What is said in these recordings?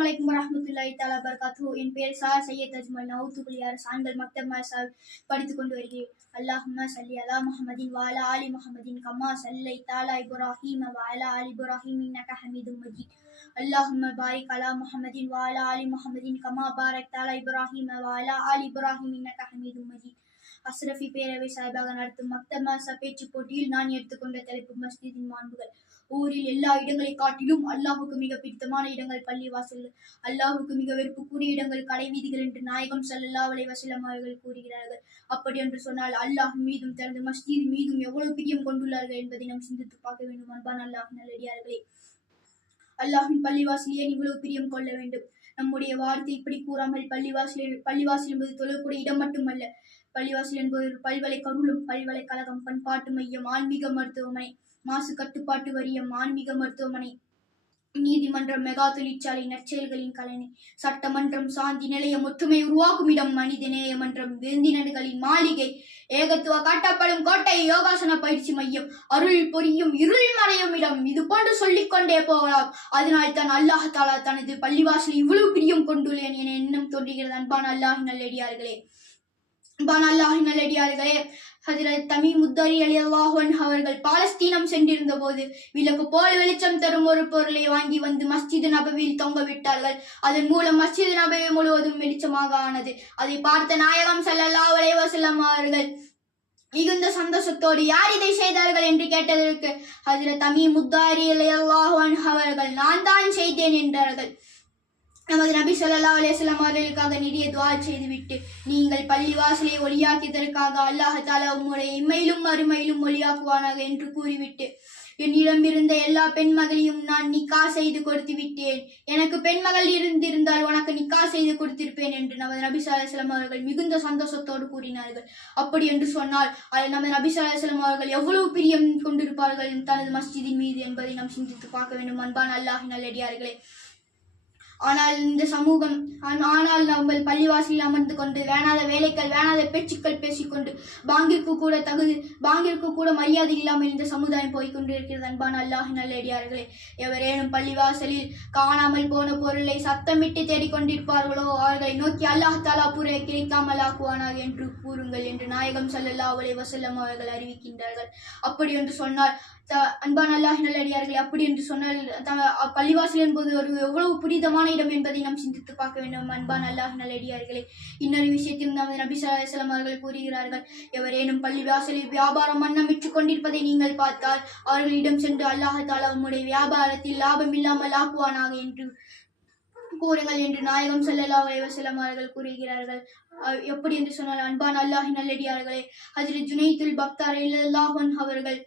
வபர்காத்து என் பேர் சார் சையத் அஜ்மல். நவுத்துக்குலியார் சான்கள் மக்தப் மாசால் படித்துக் கொண்டு வருகிறேன். அல்லாஹும்ம சல்லி அலா முஹம்மதின் வாலா ஆலி முகமதின் கம்மா சல்லை தாலா இப்ராஹிம் வாலா ஆலி இப்ராஹிம் இன்னக ஹமீதும் மஜீத். அல்லாஹும்ம பாரிக் அலா முஹம்மதின் வாலா ஆலி முஹம்மதின் கமா பாரக் தாலா இப்ராஹிம் வாலா ஆலி இப்ராஹிம் இன்னக ஹமீதும் மஜீத். அஸ்ரஃபி பேரவை சார்பாக நடத்தும் மக்தப் மாசா பேச்சு போட்டியில் நான் எடுத்துக்கொண்ட தலைப்பு மஸ்ஜிதின் மாண்புகள். ஊரில் எல்லா இடங்களை காட்டிலும் அல்லாஹுக்கு மிக பிடித்தமான இடங்கள் பள்ளிவாசல்கள் அல்லாஹுக்கு மிக வெறுப்புக்குரிய இடங்கள் கடை வீதிகள் என்று நாயகம் சல்லல்லா அலை வசலம் அவர்கள் கூறுகிறார்கள். அப்படி என்று சொன்னால் அல்லாஹ் மீதும் தனது மஸ்ஜித் மீதும் எவ்வளவு பிரியம் கொண்டுள்ளார்கள் என்பதை நாம் சிந்தித்து பார்க்க வேண்டும். அன்பான் அல்லாஹ் நல்லடியார்களே அல்லாஹின் பள்ளிவாசல் ஏன் இவ்வளவு பிரியம் கொள்ள வேண்டும். நம்முடைய வார்த்தை இப்படி கூறாமல் பள்ளிவாசல் பள்ளிவாசல் என்பது தொழக்கூடிய இடம் மட்டுமல்ல. பள்ளிவாசல் என்பது ஒரு கருளும் பல்கலைக்கழகம் பண்பாட்டு மையம் ஆன்மீக மருத்துவமனை மாசு கட்டுப்பாட்டு வரியம் ஆன்மீக மருத்துவமனை. நீதிமன்றம் மெகா தொழிற்சாலை நற்செயல்களின் கலனை. சட்டமன்றம் சாந்தி நிலையம் ஒற்றுமை உருவாக்கும் இடம் மனிதநேய மன்றம் விருந்தினர்களின் மாளிகை. ஏகத்துவ காட்டப்படும் கோட்டை யோகாசன பயிற்சி மையம். அருள் பொரியும் இருள் மறையும் இடம். இது போன்று சொல்லிக்கொண்டே போகலாம். அதனால் தான் அல்லாஹ் தாலா தனது பள்ளிவாசல் இவ்வளவு பிரியம் கொண்டுள்ளேன் என எண்ணம் தோன்றுகிறது. அன்பான அல்லாஹ் நல்லடியார்களே. பான் அல்லாஹ் நல்லடியார்களே ஹஜரத் தமி முத்தரி அலி அல்லாஹன் அவர்கள் பாலஸ்தீனம் சென்றிருந்த போது விளக்கு போல் வெளிச்சம் தரும் ஒரு பொருளை வாங்கி வந்து மஸ்ஜித் நபவியில் தொங்க விட்டார்கள். அதன் மூலம் மஸ்ஜித் நபவி முழுவதும் வெளிச்சமாக ஆனது. அதை பார்த்த நாயகம் சல்லல்லா அலைஹி அவர்கள் மிகுந்த சந்தோஷத்தோடு யார் இதை செய்தார்கள் என்று கேட்டதற்கு ஹஜரத் தமி முத்தாரி அலி அல்லாஹன் அவர்கள் நான் தான் செய்தேன் என்றார்கள். நமது நபி ஸல்லல்லாஹு அலைஹி அவர்களுக்காக நிறைய துவா செய்துவிட்டு நீங்கள் பள்ளிவாசலை ஒளியாக்கியதற்காக அல்லாஹ் தாலா உம்முடைய இம்மையிலும் மறுமையிலும் ஒளியாக்குவானாக என்று கூறிவிட்டு என்னிடம் இருந்த எல்லா பெண்மகளையும் நான் நிக்கா செய்து கொடுத்து விட்டேன் எனக்கு பெண்மகள் இருந்திருந்தால் உனக்கு நிக்கா செய்து கொடுத்திருப்பேன் என்று நமது நபி அவர்கள் மிகுந்த சந்தோஷத்தோடு கூறினார்கள். அப்படி என்று சொன்னால் அது நமது நபி அவர்கள் எவ்வளவு பிரியம் கொண்டிருப்பார்கள் தனது மஸ்ஜிதின் மீது என்பதை நாம் சிந்தித்து பார்க்க வேண்டும். அன்பான் அல்லாஹ் நல்லடியார்களே ஆனால் இந்த சமூகம் ஆனால் நம்ம பள்ளிவாசலில் அமர்ந்து கொண்டு வேணாத வேலைகள் வேணாத பேச்சுக்கள் பேசிக்கொண்டு பாங்கிற்கு கூட தகுதி பாங்கிற்கு கூட மரியாதை இல்லாமல் இந்த சமுதாயம் போய்க்கொண்டிருக்கிறது அன்பான அல்லாஹ் நல்லடியார்களே எவரேனும் பள்ளிவாசலில் காணாமல் போன பொருளை சத்தமிட்டு தேடிக்கொண்டிருப்பார்களோ அவர்களை நோக்கி அல்லாஹ் தாலா புற கிடைக்காமல் ஆக்குவானாக என்று கூறுங்கள் என்று நாயகம் சல்லல்லா அவளை வசல்லம் அவர்கள் அறிவிக்கின்றார்கள். அப்படி என்று சொன்னால் அன்பான அல்லாஹ் நல்லடியார்களே அப்படி என்று சொன்னால் பள்ளிவாசல் என்பது ஒரு எவ்வளவு புனிதமான இடம் என்பதை நாம் சிந்தித்து பார்க்க வேண்டும். அன்பான அல்லாஹ் நல்லடியார்களே இன்னொரு விஷயத்தில் நமது நபி ஸல்லல்லாஹு அவர்கள் கூறுகிறார்கள் எவரேனும் பள்ளிவாசலில் வியாபாரம் வண்ணமிட்டுக் கொண்டிருப்பதை நீங்கள் பார்த்தால் அவர்களிடம் சென்று அல்லாஹ் தாலா உம்முடைய வியாபாரத்தில் லாபம் இல்லாமல் ஆக்குவானாக என்று கூறுங்கள் என்று நாயகம் ஸல்லல்லாஹு அலைஹி அவர்கள் கூறுகிறார்கள். அஹ் எப்படி என்று சொன்னால் அன்பான் அல்லாஹி நல்லடியார்களே ஹஜரத் ஜுனைத்துல் பக்தார் இல்லாஹன் அவர்கள்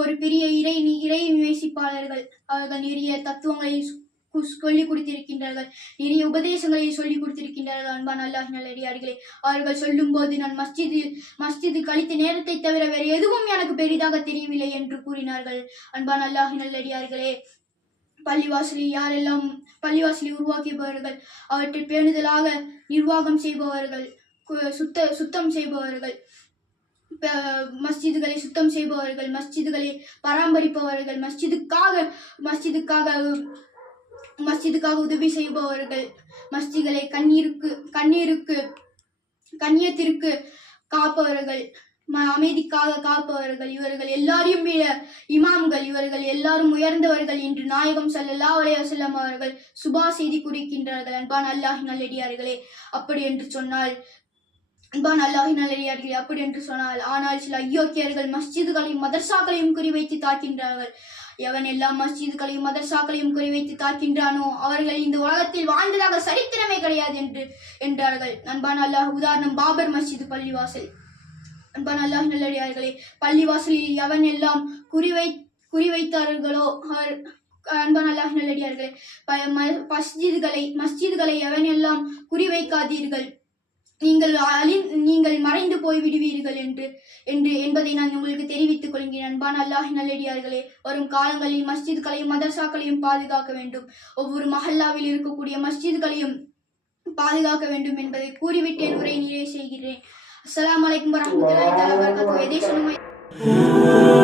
ஒரு பெரிய இறை இறை நேசிப்பாளர்கள் அவர்கள் நிறைய தத்துவங்களை சொல்லிக் கொடுத்திருக்கின்றார்கள் நிறைய உபதேசங்களை சொல்லிக் கொடுத்திருக்கின்றார்கள் அன்பான் அல்லாஹ் நல்லடியார்களே. அவர்கள் சொல்லும்போது நான் மஸ்ஜிதில் மஸ்ஜிது கழித்த நேரத்தை தவிர வேறு எதுவும் எனக்கு பெரிதாக தெரியவில்லை என்று கூறினார்கள் அன்பான் அல்லாஹ் நல்லடியார்களே. பள்ளிவாசலை யாரெல்லாம் பள்ளிவாசலை உருவாக்கியவர்கள் அவற்றை பேணுதலாக நிர்வாகம் செய்பவர்கள் கு- சுத்த சுத்தம் செய்பவர்கள் மஸ்ஜிதுகளை சுத்தம் செய்பவர்கள் மஸ்ஜிதுகளை பராமரிப்பவர்கள் மஸ்ஜிதுக்காக மஸ்ஜிதுக்காக மஸ்ஜிதுக்காக உதவி செய்பவர்கள் மஸ்ஜிதுகளை கண்ணீருக்கு கண்ணீருக்கு கண்ணியத்திற்கு காப்பவர்கள் அமைதிக்காக காப்பவர்கள் இவர்கள் எல்லாரையும் விட இமாம்கள் இவர்கள் எல்லாரும் உயர்ந்தவர்கள் என்று நாயகம் சல்லல்லா அலைஹி வஸல்லம் அவர்கள் சுபா செய்தி குறிக்கின்றார்கள் அன்பான் அல்லாஹி நல்லடியார்களே அப்படி என்று சொன்னால் அன்பான் அல்லாஹி நல்லடியார்களே அப்படி என்று சொன்னால் ஆனால் சில அயோக்கியர்கள் மஸ்ஜிதுகளையும் மதர்சாக்களையும் குறிவைத்து தாக்கின்றார்கள். எவன் எல்லா மஸ்ஜிதுகளையும் மதர்சாக்களையும் குறிவைத்து தாக்கின்றானோ அவர்கள் இந்த உலகத்தில் வாழ்ந்ததாக சரித்திரமே கிடையாது என்று என்றார்கள். அன்பான் அல்லாஹ் உதாரணம் பாபர் மஸ்ஜிது பள்ளிவாசல். அன்பான அல்லாஹ் நல்லடியார்களே பள்ளிவாசலில் எவன் எல்லாம் குறிவை குறிவைத்தார்களோ அவர் அன்பான அல்லாஹ் நல்லடியார்களே ப- ம- மஸ்ஜிதுகளை மஸ்ஜிதுகளை எவன் எல்லாம் குறிவைக்காதீர்கள் நீங்கள் அழி நீங்கள் மறைந்து போய் விடுவீர்கள் என்று என்று என்பதை நான் உங்களுக்கு தெரிவித்துக் கொள்கிறேன். அன்பான அல்லாஹ் நல்லடியார்களே வரும் காலங்களில் மஸ்ஜித்களையும் மதர்சாக்களையும் பாதுகாக்க வேண்டும். ஒவ்வொரு மஹல்லாவில் இருக்கக்கூடிய மஸ்ஜித்களையும் பாதுகாக்க வேண்டும் என்பதை கூறிவிட்டு என் உரை நிறைவு செய்கிறேன். Assalamualaikum warahmatullahi wabarakatuh. Edisi.